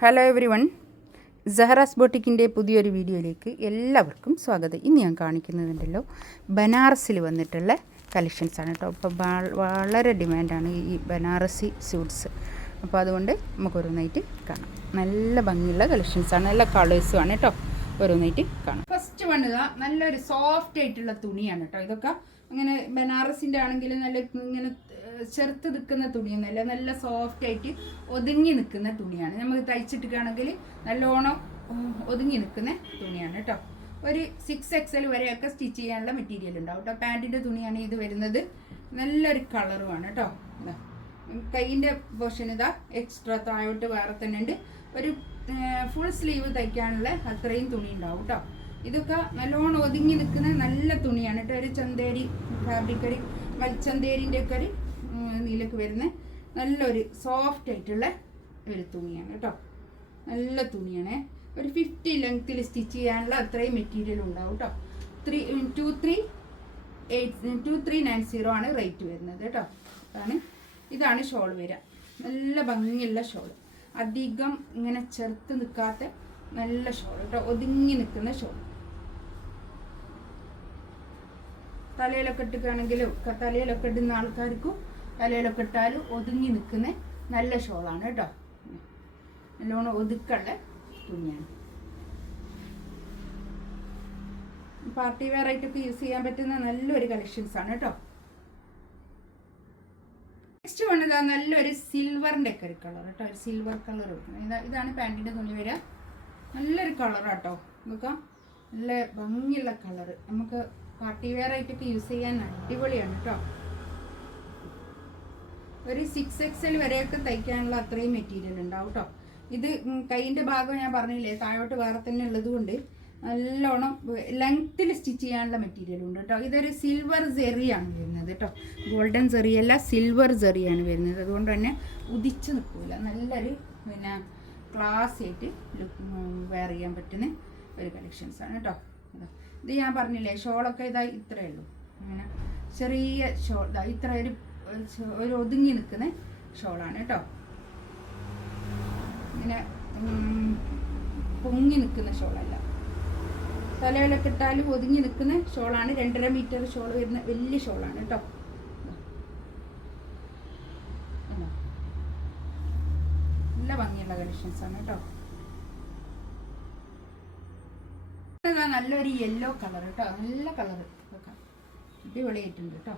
Hello every one, സഹറാസ് ബോട്ടിക്കിൻ്റെ പുതിയൊരു വീഡിയോയിലേക്ക് എല്ലാവർക്കും സ്വാഗതം. ഇന്ന് ഞാൻ കാണിക്കുന്നതുണ്ടല്ലോ ബനാറസിൽ വന്നിട്ടുള്ള കളക്ഷൻസാണ് കേട്ടോ. അപ്പോൾ വളരെ ഡിമാൻഡാണ് ഈ ബനാറസി സ്യൂട്ട്സ്. അപ്പോൾ അതുകൊണ്ട് നമുക്ക് ഓരോന്നായിട്ട് കാണാം. നല്ല ഭംഗിയുള്ള കളക്ഷൻസാണ്, നല്ല കളേഴ്സുമാണ് കേട്ടോ. ഓരോന്നായിട്ട് കാണാം. ഫസ്റ്റ് വൺ ഇതാ നല്ലൊരു സോഫ്റ്റ് ആയിട്ടുള്ള തുണിയാണ് കേട്ടോ. ഇതൊക്കെ അങ്ങനെ ബനാറസിൻ്റെ ആണെങ്കിൽ നല്ല ഇങ്ങനെ ചെറുത്ത് നിൽക്കുന്ന തുണിയൊന്നുമല്ല, നല്ല സോഫ്റ്റ് ആയിട്ട് ഒതുങ്ങി നിൽക്കുന്ന തുണിയാണ്. നമുക്ക് തയ്ച്ചിട്ടിട്ടാണെങ്കിൽ നല്ലോണം ഒതുങ്ങി നിൽക്കുന്ന തുണിയാണ് കേട്ടോ. ഒരു 6XL വരെയൊക്കെ സ്റ്റിച്ച് ചെയ്യാനുള്ള മെറ്റീരിയൽ ഉണ്ടാവും കേട്ടോ. പാൻറ്റിൻ്റെ തുണിയാണ് ഇത് വരുന്നത്. നല്ലൊരു കളറുമാണ് കേട്ടോ. കൈയിൻ്റെ പോർഷൻ ഇതാ എക്സ്ട്രാ താഴോട്ട് വേറെ തന്നെ ഉണ്ട്. ഒരു ഫുൾ സ്ലീവ് തയ്ക്കാനുള്ള അത്രയും തുണി ഉണ്ടാവും കേട്ടോ. ഇതൊക്കെ നല്ലോണം ഒതുങ്ങി നിൽക്കുന്ന നല്ല തുണിയാണ് കേട്ടോ. ഒരു ചന്തേരി ഫാബ്രിക്, ഒരു മൽച്ചന്തേരിൻ്റെ ഒക്കെ ഒരു നീലക്ക് വരുന്ന നല്ലൊരു സോഫ്റ്റ് ആയിട്ടുള്ള ഒരു തുണിയാണ് കേട്ടോ. നല്ല തുണിയാണ്. ഒരു 50 ലെങ്ത്തിൽ സ്റ്റിച്ച് ചെയ്യാനുള്ള അത്രയും മെറ്റീരിയൽ ഉണ്ടാവും കേട്ടോ. 2390 ആണ് റേറ്റ് വരുന്നത് കേട്ടോ. ഇതാണ് ഷോൾ വരിക. നല്ല ഭംഗിയുള്ള ഷോൾ, അധികം ഇങ്ങനെ ചെറുത്ത് നിൽക്കാത്ത നല്ല ഷോൾ കേട്ടോ. ഒതുങ്ങി നിൽക്കുന്ന ഷോൾ. തലയിലൊക്കെ ഇട്ടിട്ടാണെങ്കിലും തലയിലൊക്കെ ഇടുന്ന ആൾക്കാർക്കും തലയിലൊക്കെ ഇട്ടാലും ഒതുങ്ങി നിൽക്കുന്ന നല്ല ഷോളാണ് കേട്ടോ. നല്ലോണം ഒതുക്കുള്ള തുണിയാണ്. പാർട്ടി വെയർ ആയിട്ടൊക്കെ യൂസ് ചെയ്യാൻ പറ്റുന്ന നല്ലൊരു കളക്ഷൻസാണ് കേട്ടോ. നെക്സ്റ്റ് വന്നതാ നല്ലൊരു സിൽവറിൻ്റെ ഒക്കെ ഒരു കളർ കേട്ടോ. ഒരു സിൽവർ കളർ. ഇതാണ് പാൻറ്റിൻ്റെ തുണി വരിക. നല്ലൊരു കളറാട്ടോ. നമുക്ക് നല്ല ഭംഗിയുള്ള കളറ്. നമുക്ക് പാർട്ടി വെയർ ആയിട്ടൊക്കെ യൂസ് ചെയ്യാൻ അടിപൊളിയാണ് കേട്ടോ. ഒരു 6XL വരെയൊക്കെ തയ്ക്കാനുള്ള അത്രയും മെറ്റീരിയൽ ഉണ്ടാവും കേട്ടോ. ഇത് കൈയിൻ്റെ ഭാഗം ഞാൻ പറഞ്ഞില്ലേ, താഴോട്ട് വേറെ തന്നെ ഉള്ളത് കൊണ്ട് നല്ലോണം ലെങ്ത്തിൽ സ്റ്റിച്ച് ചെയ്യാനുള്ള മെറ്റീരിയൽ ഉണ്ട് കേട്ടോ. ഇതൊരു സിൽവർ സെറിയാണ് വരുന്നത് കേട്ടോ. ഗോൾഡൻ സെറിയല്ല, സിൽവർ സെറിയാണ് വരുന്നത്. അതുകൊണ്ട് തന്നെ ഉദിച്ച് നിൽക്കില്ല. നല്ലൊരു ക്ലാസ് ആയിട്ട് വെയർ ചെയ്യാൻ പറ്റുന്ന ഒരു കളക്ഷൻസാണ് കേട്ടോ. ഇത് ഞാൻ പറഞ്ഞില്ലേ, ഷോളൊക്കെ ഇതാ ഇത്രയേ ഉള്ളൂ. അങ്ങനെ ചെറിയ ഷോൾ ഇതാ ഇത്ര ഒരു ഒതുങ്ങി നിൽക്കുന്ന ഷോളാണ് കേട്ടോ. ഇങ്ങനെ പൊങ്ങി നിൽക്കുന്ന ഷോളല്ല, തലയിലൊക്കെ ഇട്ടാലും ഒതുങ്ങി നിൽക്കുന്ന ഷോളാണ്. 2.5 മീറ്റർ ഷോൾ വരുന്ന വലിയ ഷോളാണ് കേട്ടോ. നല്ല ഭംഗിയുള്ള കളക്ഷൻസാണ് കേട്ടോ. നല്ലൊരു യെല്ലോ കളർ കേട്ടോ. നല്ല കളർ അടിപൊളിയായിട്ടുണ്ട് കേട്ടോ.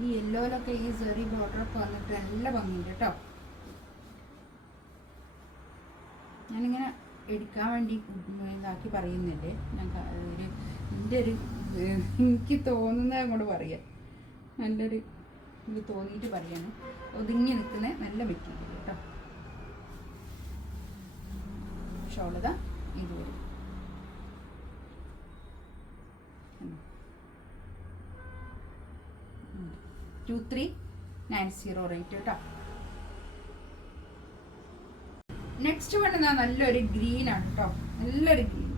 ഈ യെല്ലോയിലൊക്കെ ഈ സെറി ബോർഡറൊക്കെ വന്നിട്ട് നല്ല ഭംഗിയുണ്ട് കേട്ടോ. ഞാനിങ്ങനെ എടുക്കാൻ വേണ്ടി ഇതാക്കി പറയുന്നില്ലേ, ഞാൻ എനിക്ക് തോന്നുന്നത് അങ്ങോട്ട് പറയാം. നല്ലൊരു എനിക്ക് തോന്നിയിട്ട് പറയാണ്. ഒതുങ്ങി നിൽക്കുന്ന നല്ല മെറ്റീരിയൽ കേട്ടോ. ഷോളതാ ഇത് വരും. 2390 റേറ്റ് കേട്ടോ. നെക്സ്റ്റ് വേണ്ടത് നല്ലൊരു ഗ്രീൻ ആണ് കേട്ടോ. നല്ലൊരു ഗ്രീൻ.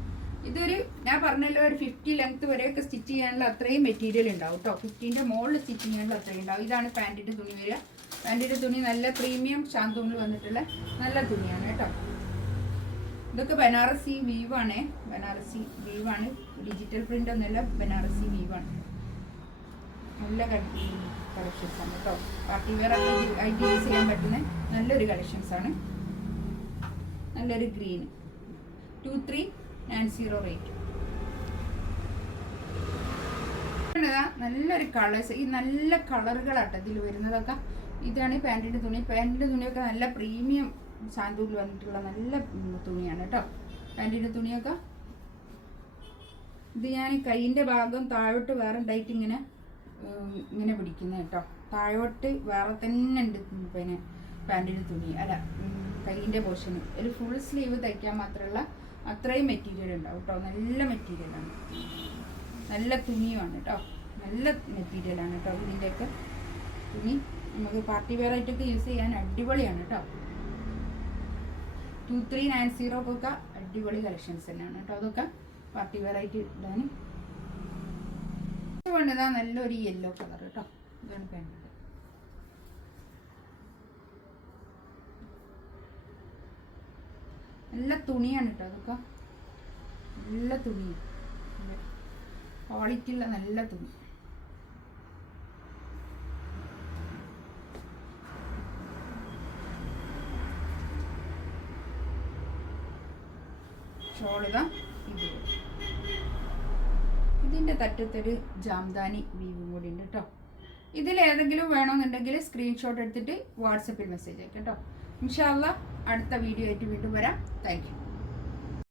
ഇതൊരു ഞാൻ പറഞ്ഞല്ലോ, ഒരു 50 ലെങ്ത് വരെയൊക്കെ സ്റ്റിച്ച് ചെയ്യാനുള്ള അത്രയും മെറ്റീരിയൽ ഉണ്ടാവും കേട്ടോ. 50ൻ്റെ മുകളിൽ സ്റ്റിച്ച് ചെയ്യാനുള്ള അത്രയും ഉണ്ടാവും. ഇതാണ് പാൻറ്റിൻ്റെ തുണി വരിക. പാൻറ്റിൻ്റെ തുണി നല്ല പ്രീമിയം ഷാന്തൂണിൽ വന്നിട്ടുള്ള നല്ല തുണിയാണ് കേട്ടോ. ഇതൊക്കെ ബനാറസി വീവാണ്. ബനാറസി വീവാണ്, ഡിജിറ്റൽ പ്രിൻ്റ് ഒന്നുമല്ല, ബനാറസി വീവാണ്. നല്ല കളക്ഷൻസാണ് കേട്ടോ. പാർട്ടി വെയർ ആയിട്ട് യൂസ് ചെയ്യാൻ പറ്റുന്ന നല്ലൊരു കളക്ഷൻസാണ്. നല്ലൊരു ഗ്രീൻ. 2390 റേറ്റ്. നല്ലൊരു കളേഴ്സ്. ഈ നല്ല കളറുകളാട്ടോ ഇതിൽ വരുന്നതൊക്കെ. ഇതാണ് പാൻറ്റിൻ്റെ തുണി. പാൻറ്റിൻ്റെ തുണിയൊക്കെ നല്ല പ്രീമിയം സാന്തൂരിൽ വന്നിട്ടുള്ള നല്ല തുണിയാണ് കേട്ടോ. പാൻറ്റിൻ്റെ തുണിയൊക്കെ ഇത് ഞാൻ കൈയിൻ്റെ ഭാഗം താഴോട്ട് വേറെ ഉണ്ടായിട്ട് ഇങ്ങനെ പിടിക്കുന്നത് കേട്ടോ. താഴോട്ട് വേറെ തന്നെ ഉണ്ട് പിന്നെ പാൻറ്റിൻ്റെ തുണി, അല്ല കൈയിൻ്റെ പോർഷന്. ഒരു ഫുൾ സ്ലീവ് തയ്ക്കാൻ മാത്രമുള്ള അത്രയും മെറ്റീരിയൽ ഉണ്ടാവും കേട്ടോ. നല്ല മെറ്റീരിയലാണ്, നല്ല തുണിയുമാണ് കേട്ടോ. നല്ല മെറ്റീരിയലാണ് കേട്ടോ. ഇതിൻ്റെയൊക്കെ തുണി നമുക്ക് പാർട്ടി വെയർ ആയിട്ടൊക്കെ യൂസ് ചെയ്യാൻ അടിപൊളിയാണ് കേട്ടോ. 2390 അടിപൊളി കളക്ഷൻസ് തന്നെയാണ് കേട്ടോ. അതൊക്കെ പാർട്ടി വെയർ ആയിട്ട് ഇടാൻ വേണ്ടതാ നല്ലൊരു യെല്ലോ കളർ കേട്ടോ. ഇതാണ് പാൻറ്. നല്ല തുണിയാണ് കേട്ടോ അതൊക്കെ, നല്ല തുണിയാണ്, ക്വാളിറ്റി ഉള്ള നല്ല തുണി. ഷോളിതാ ഇത്, ഇതിൻ്റെ തറ്റത്തൊരു ജാംദാനി വീവും കൂടി ഉണ്ട് കേട്ടോ. ഇതിലേതെങ്കിലും വേണമെന്നുണ്ടെങ്കിൽ സ്ക്രീൻഷോട്ട് എടുത്തിട്ട് വാട്സപ്പിൽ മെസ്സേജ് അയക്കാം കേട്ടോ. ഇൻഷാ അല്ലാഹ് അടുത്ത വീഡിയോ ആയിട്ട് വീണ്ടും വരാം. Thank you.